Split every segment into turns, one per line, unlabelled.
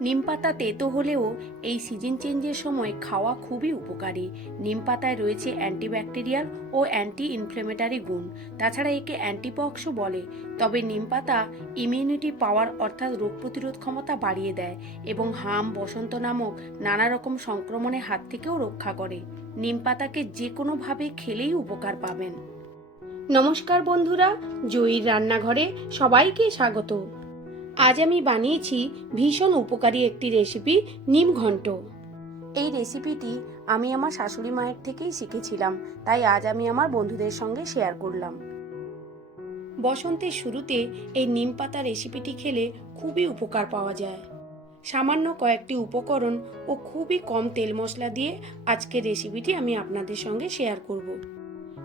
নিমপাতা তেতো হলেও এই সিজন চেঞ্জের সময় খাওয়া খুবই উপকারী। নিমপাতায় রয়েছে অ্যান্টিব্যাকটেরিয়াল ও অ্যান্টি ইনফ্লেমেটারি গুণ। তাছাড়া একে অ্যান্টিপক্সও বলে। তবে নিমপাতা ইমিউনিটি পাওয়ার অর্থাৎ রোগ প্রতিরোধ ক্ষমতা বাড়িয়ে দেয় এবং হাম, বসন্ত নামক নানা রকম সংক্রমণের হাত থেকেও রক্ষা করে। নিমপাতাকে যে কোনোভাবে খেলেই উপকার পাবেন। নমস্কার বন্ধুরা, জয়ীর রান্নাঘরে সবাইকে স্বাগত। আজ আমি বানিয়েছি ভীষণ উপকারী একটি রেসিপি নিম ঘন্ট। এই রেসিপিটি আমি আমার শাশুড়ি মায়ের থেকেই শিখেছিলাম তাই আজ আমি আমার বন্ধুদের সঙ্গে শেয়ার করলাম। বসন্তের শুরুতে এই নিম পাতা রেসিপিটি খেলে খুবই উপকার পাওয়া যায়। সামান্য কয়েকটি উপকরণ ও খুবই কম তেল মশলা দিয়ে আজকের রেসিপিটি আমি আপনাদের সঙ্গে শেয়ার করব।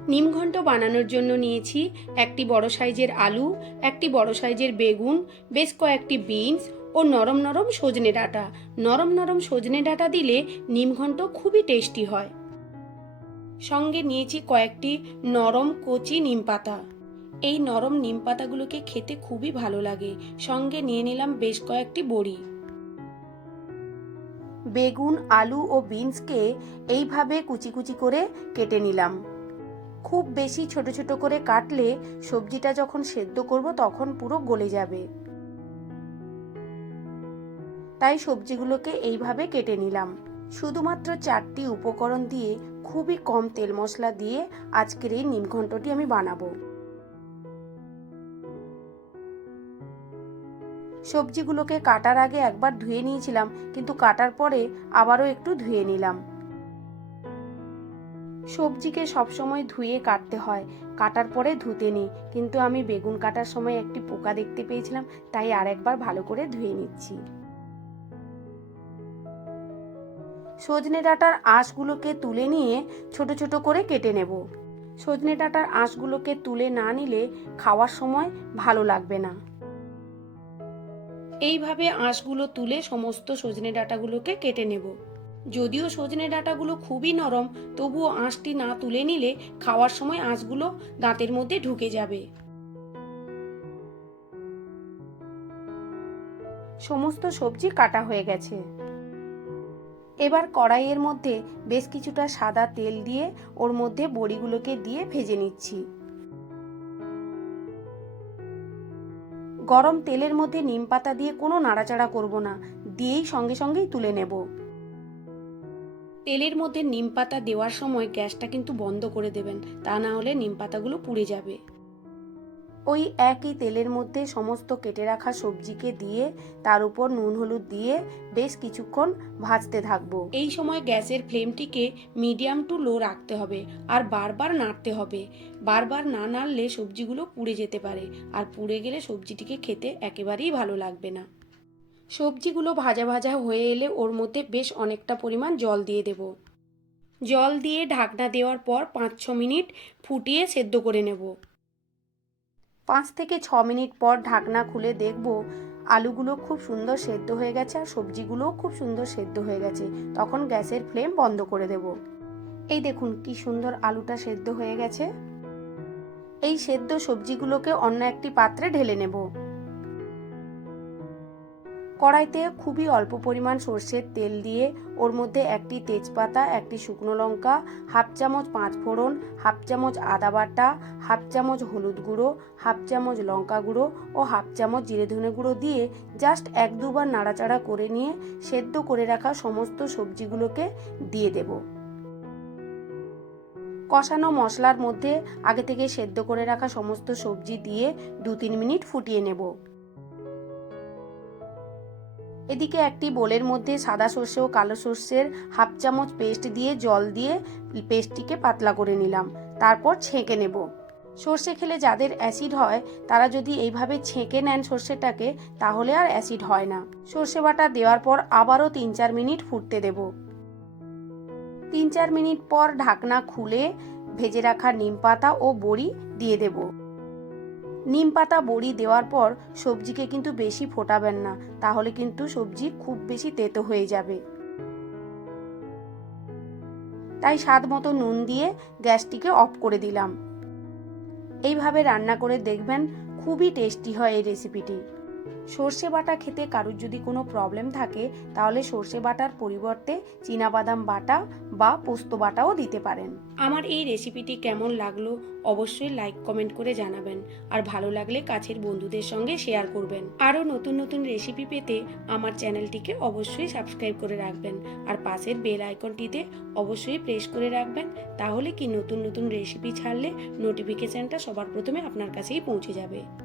নিমঘণ্ট বানানোর জন্য নিয়েছি একটি বড় সাইজের আলু, একটি বড় সাইজের বেগুন, বেশ কয়েকটি বিনস ও নরম নরম সজনে ডাঁটা। নরম নরম সজনে ডাঁটা দিলে নিমঘণ্ট খুবই টেস্টি হয়। সঙ্গে নিয়েছি কয়েকটি নরম কচি নিম পাতা। এই নরম নিম পাতাগুলোকে খেতে খুবই ভালো লাগে। সঙ্গে নিয়ে নিলাম বেশ কয়েকটি বড়ি। বেগুন, আলু ও বিনসকে এইভাবে কুচি কুচি করে কেটে নিলাম। খুব বেশি ছোট ছোট করে কাটলে সবজিটা যখন সেদ্ধ করব তখন পুরো গলে যাবে। তাই সবজিগুলোকে এইভাবে কেটে নিলাম। শুধুমাত্র চারটি উপকরণ দিয়ে খুবই কম তেল মশলা দিয়ে আজকের এই নিমঘণ্টটি আমি বানাবো। সবজিগুলোকে কাটার আগে একবার ধুয়ে নিয়েছিলাম, কিন্তু কাটার পরে আবারও একটু ধুয়ে নিলাম। সবজিকে সবসময় ধুয়ে কাটতে হয়। কাটার পরে ধুতে নেই। কিন্তু আমি বেগুন কাটার সময় একটি পোকা দেখতে পেয়েছিলাম, তাই আর একবার ভালো করে ধুয়ে নিচ্ছি। সজনে ডাঁটার আঁশগুলোকে তুলে নিয়ে ছোট ছোট করে কেটে নেব। সজনে ডাঁটার আঁশগুলোকে তুলে না নিলে খাওয়ার সময় ভালো লাগবে না। এইভাবে আঁশগুলো তুলে সমস্ত সজনে ডাঁটাগুলোকে কেটে নেব। যদিও সজনে ডাঁটাগুলো খুবই নরম, তবুও আঁশটি না তুলে নিলে খাওয়ার সময় আঁশগুলো দাঁতের মধ্যে ঢুকে যাবে। সমস্ত সবজি কাটা হয়ে গেছে। এবার কড়াইয়ের মধ্যে বেশ কিছুটা সাদা তেল দিয়ে ওর মধ্যে বড়িগুলোকে দিয়ে ভেজে নিচ্ছি। গরম তেলের মধ্যে নিম পাতা দিয়ে কোনো নাড়াচাড়া করব না, দিয়েই সঙ্গে সঙ্গেই তুলে নেব। তেলের মধ্যে নিম পাতা দেওয়ার সময় গ্যাসটা কিন্তু বন্ধ করে দেবেন। তা না হলে নিম পাতাগুলো পুড়ে যাবে। ওই একই তেলের মধ্যে সমস্ত কেটে রাখা সবজিকে দিয়ে, তার উপর নুন হলুদ দিয়ে বেশ কিছুক্ষণ ভাজতে থাকব। এই সময় গ্যাসের ফ্লেমটিকে মিডিয়াম টু লো রাখতে হবে আর বারবার নাড়তে হবে। বারবার না নাড়লে সবজিগুলো পুড়ে যেতে পারে। আর পুড়ে গেলে সবজিটিকে খেতে একেবারেই ভালো লাগবে না। সবজিগুলো ভাজা ভাজা হয়ে এলে ওর মধ্যে বেশ অনেকটা পরিমাণ জল দিয়ে দেব। জল দিয়ে ঢাকনা দেওয়ার পর পাঁচ ছ মিনিট ফুটিয়ে সেদ্ধ করে নেব। পাঁচ থেকে ছ মিনিট পর ঢাকনা খুলে দেখব আলুগুলো খুব সুন্দর সেদ্ধ হয়ে গেছে আর সবজিগুলোও খুব সুন্দর সেদ্ধ হয়ে গেছে। তখন গ্যাসের ফ্লেম বন্ধ করে দেব। এই দেখুন কি সুন্দর আলুটা সেদ্ধ হয়ে গেছে। এই সেদ্ধ সবজিগুলোকে অন্য একটি পাত্রে ঢেলে নেব। কড়াইতে খুবই অল্প পরিমাণ সর্ষের তেল দিয়ে ওর মধ্যে একটি তেজপাতা, একটি শুকনো লঙ্কা, হাফ চামচ পাঁচ ফোড়ন, হাফ চামচ আদা বাটা, হাফ চামচ হলুদ গুঁড়ো, হাফ চামচ লঙ্কা গুঁড়ো ও হাফ চামচ জিরে ধনে গুঁড়ো দিয়ে জাস্ট এক দুবার নাড়াচাড়া করে নিয়ে সেদ্ধ করে রাখা সমস্ত সবজিগুলোকে দিয়ে দেব। কষানো মশলার মধ্যে আগে থেকে সেদ্ধ করে রাখা সমস্ত সবজি দিয়ে দু তিন মিনিট ফুটিয়ে নেব। এদিকে একটি বোলের মধ্যে সাদা সর্ষে ও কালো সর্ষের হাফ চামচ পেস্ট দিয়ে জল দিয়ে পেস্টটিকে পাতলা করে নিলাম। তারপর ছেঁকে নেব। সর্ষে খেলে যাদের অ্যাসিড হয়, তারা যদি এইভাবে ছেঁকে নেন সর্ষেটাকে, তাহলে আর অ্যাসিড হয় না। সর্ষে বাটা দেওয়ার পর আবারও তিন চার মিনিট ফুটতে দেব। তিন চার মিনিট পর ঢাকনা খুলে ভেজে রাখা নিম পাতা ও বড়ি দিয়ে দেবো। নিম পাতা, বড়ি দেওয়ার পর সবজিকে কিন্তু বেশি ফোটাবেন না, তাহলে কিন্তু সবজি খুব বেশি তেতো হয়ে যাবে। তাই স্বাদ মতো নুন দিয়ে গ্যাসটিকে অফ করে দিলাম। এইভাবে রান্না করে দেখবেন খুবই টেস্টি হয় এই রেসিপিটি। সর্ষে বাটা খেতে কারুর যদি কোনো প্রবলেম থাকে, তাহলে সর্ষে বাটার পরিবর্তে চীনাবাদাম বাটা বা পোস্ত বাটাও দিতে পারেন। আমার এই রেসিপিটি কেমন লাগল অবশ্যই লাইক কমেন্ট করে জানাবেন। আর ভালো লাগলে কাছের বন্ধুদের সঙ্গে শেয়ার করবেন। আরও নতুন নতুন রেসিপি পেতে আমার চ্যানেলটিকে অবশ্যই সাবস্ক্রাইব করে রাখবেন। আর পাশের বেল আইকনটিতে অবশ্যই প্রেস করে রাখবেন, তাহলে কি নতুন নতুন রেসিপি ছাড়লে নোটিফিকেশানটা সবার প্রথমে আপনার কাছেই পৌঁছে যাবে।